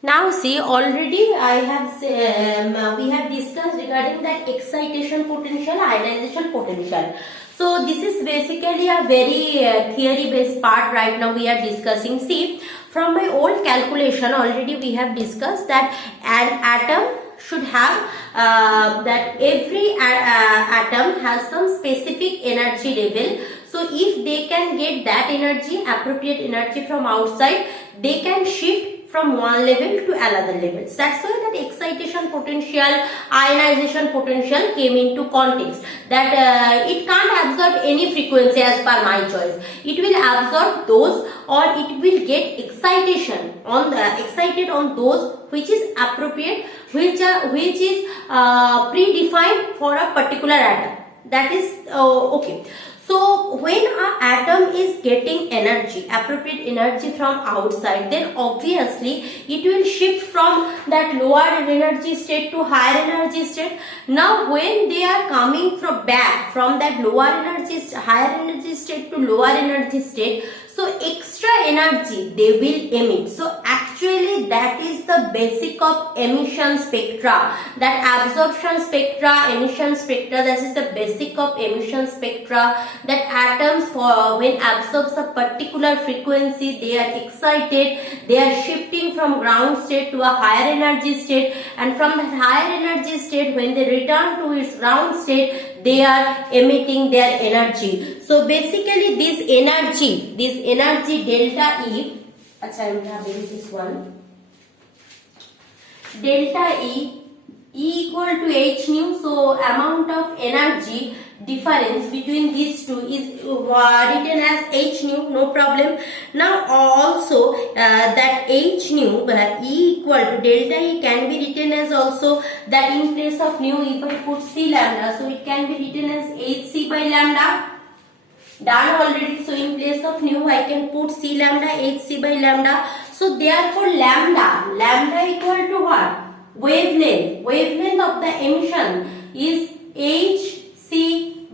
Now see, already I have we have discussed regarding that excitation potential, ionization potential. So this is basically a very theory based part. Right now we are discussing. See, from my old calculation already we have discussed that an atom should have that every atom has some specific energy level. So if they can get that energy, appropriate energy from outside, they can shift from one level to another level. So that's why that excitation potential, ionization potential came into context. That it can't absorb any frequency as per my choice. It will absorb those, or it will get excitation on the excited on those which is appropriate, which is predefined for a particular atom. That is okay. So when an atom is getting energy, appropriate energy from outside, then obviously it will shift from that lower energy state to higher energy state. Now when they are coming from back from that lower energy, higher energy state to lower energy state, so extra energy they will emit. So actually that is the basic of emission spectra. That absorption spectra, emission spectra, that is the basic of emission spectra. That atoms when absorbs a particular frequency, they are excited, they are shifting from ground state to a higher energy state, and from the higher energy state when they return to its ground state, they are emitting their energy. So basically this energy delta E, I am having this one, delta E equal to h nu. So amount of energy difference between these two is written as h nu, no problem. Now also that h nu E equal to delta E can be written as also that in place of nu if I put c lambda, so it can be written as hc by lambda. Done already. So in place of nu I can put c lambda, hc by lambda. So therefore lambda equal to what? Wavelength of the emission is hc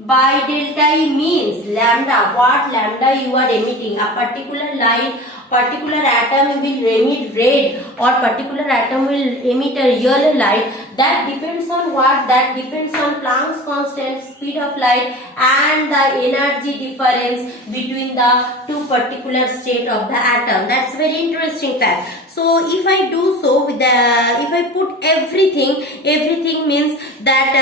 by delta E, means lambda, what lambda you are emitting. A particular light, particular atom will emit red, or particular atom will emit a yellow light. That depends on what? That depends on Planck's constant, speed of light, and the energy difference between the two particular state of the atom. That's very interesting fact. So if I do so with the, if I put everything means that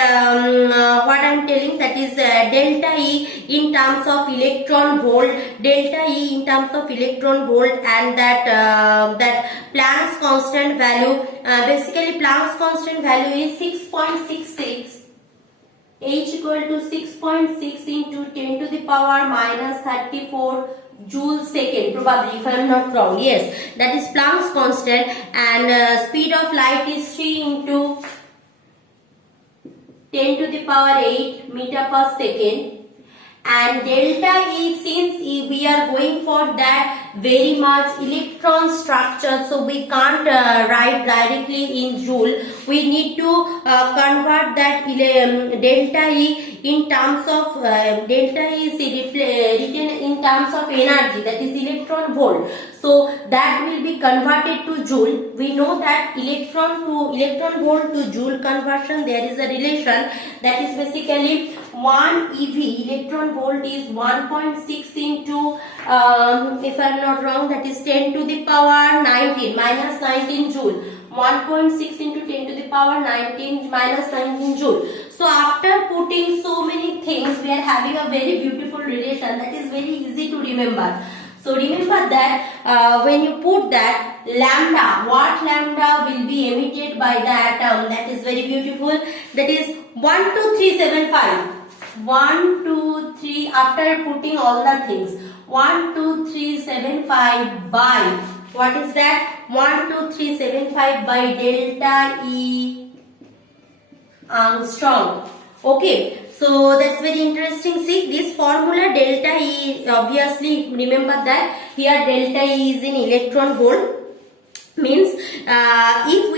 what I am telling, that is delta E in terms of electron volt, delta E in terms of electron volt, and that Planck's constant value, basically Planck's constant value is 6.66. H equal to 6.6 into 10 to the power minus 34 joule second, probably, if I am not wrong. Yes, that is Planck's constant, and speed of light is 3 into 10 to the power 8 meter per second. And delta E, since we are going for that very much electron structure, so we can't write directly in joule. We need to convert that delta E in terms of delta E is written in terms of energy, that is electron volt. So that will be converted to joule. We know that electron volt to joule conversion, there is a relation, that is basically 1 eV, electron volt is 1.6 into if I am not wrong, that is 10 to the power 19 minus 19 joule. 1.6 into 10 to the power 19 minus 19 joule. So after putting so many things, we are having a very beautiful relation that is very easy to remember. So remember that when you put that lambda, what lambda will be emitted by the atom, that is very beautiful, that is 12375. 1, 2, 3, after putting all the things, 12375 by, what is that? 12375 by delta E Armstrong. Okay, so that's very interesting. See, this formula delta E, obviously remember that here delta E is in electron volt, Means if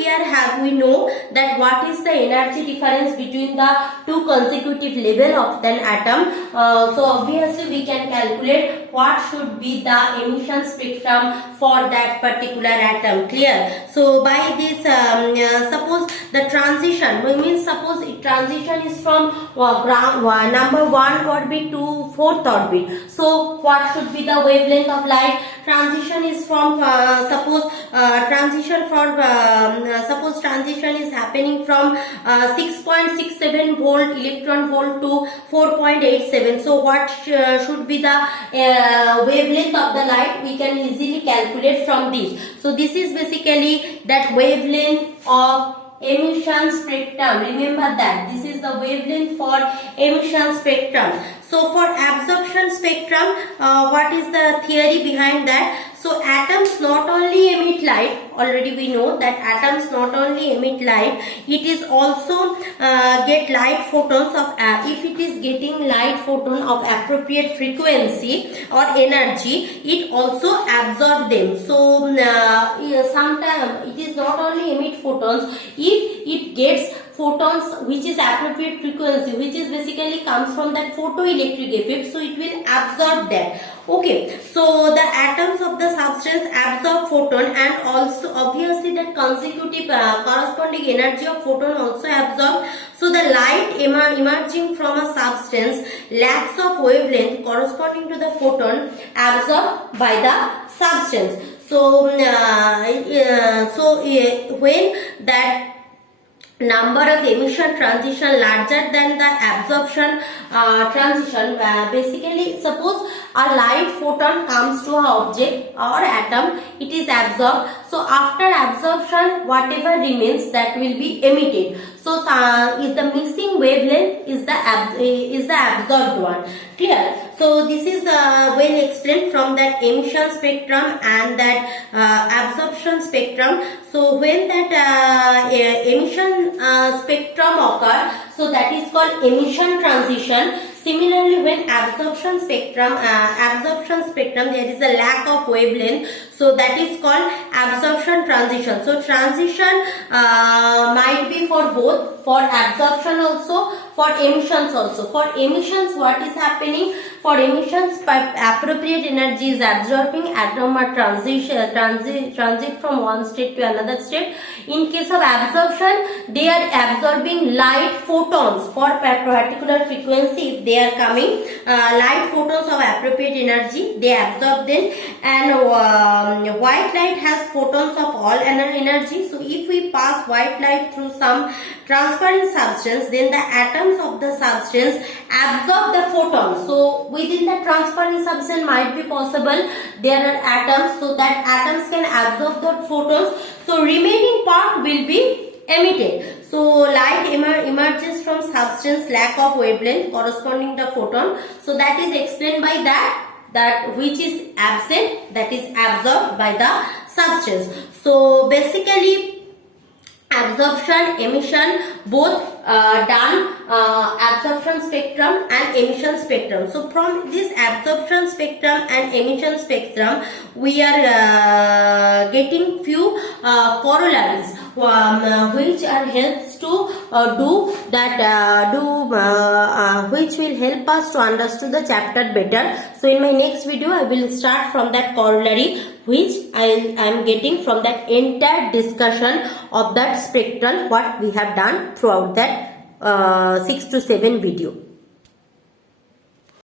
we know that what is the energy difference between the two consecutive level of an atom, so obviously we can calculate what should be the emission spectrum for that particular atom. Clear? So by this suppose the transition, we mean suppose transition is from number 1 orbit to 4th orbit. So what should be the wavelength of light? Transition is from suppose transition is happening from 6.67 volt electron volt to 4.87. So what should be the wavelength of the light? We can easily calculate from this. So this is basically that wavelength of emission spectrum. Remember that this is the wavelength for emission spectrum. So for absorption spectrum, what is the theory behind that? So atoms not only emit light, already we know that atoms not only emit light, it is also get light photons of, if it is getting light photon of appropriate frequency or energy, it also absorb them. So sometimes it is not only emit photons, if it gets photons which is appropriate frequency, which is basically comes from that photoelectric effect, so it will absorb that. Okay, so the atoms of the substance absorb photon, and also obviously the consecutive corresponding energy of photon also absorb. So the light emerging from a substance lacks of wavelength corresponding to the photon absorbed by the substance. So when that number of emission transition larger than the absorption transition, basically suppose a light photon comes to an object or atom, it is absorbed. So after absorption, whatever remains, that will be emitted. So if the missing wavelength is the absorbed one. Clear? So this is well explained from that emission spectrum and that absorption spectrum. So when that emission spectrum occurs, so that is called emission transition. Similarly, when absorption spectrum there is a lack of wavelength, so that is called absorption transition. So transition might be for both, for absorption also, for emissions also. For emissions, what is happening? For emissions, appropriate energy is absorbing, atom or transit from one state to another state. In case of absorption, they are absorbing light photons for particular frequency. If they are coming light photons of appropriate energy, they absorb them. And white light has photons of all energy. So if we pass white light through some transparent substance, then the atoms of the substance absorb the photons. So within the transparent substance might be possible there are atoms, so that atoms can absorb the photons. So remaining part will be emitted. So light emerges from substance lack of wavelength corresponding to photon. So that is explained by that which is absent, that is absorbed by the substance. So basically absorption, emission, both done, absorption spectrum and emission spectrum. So from this absorption spectrum and emission spectrum, we are getting few corollaries which are helps to which will help us to understand the chapter better. So in my next video, I will start from that corollary which I am getting from that entire discussion of that spectral what we have done throughout that 6 to 7 video.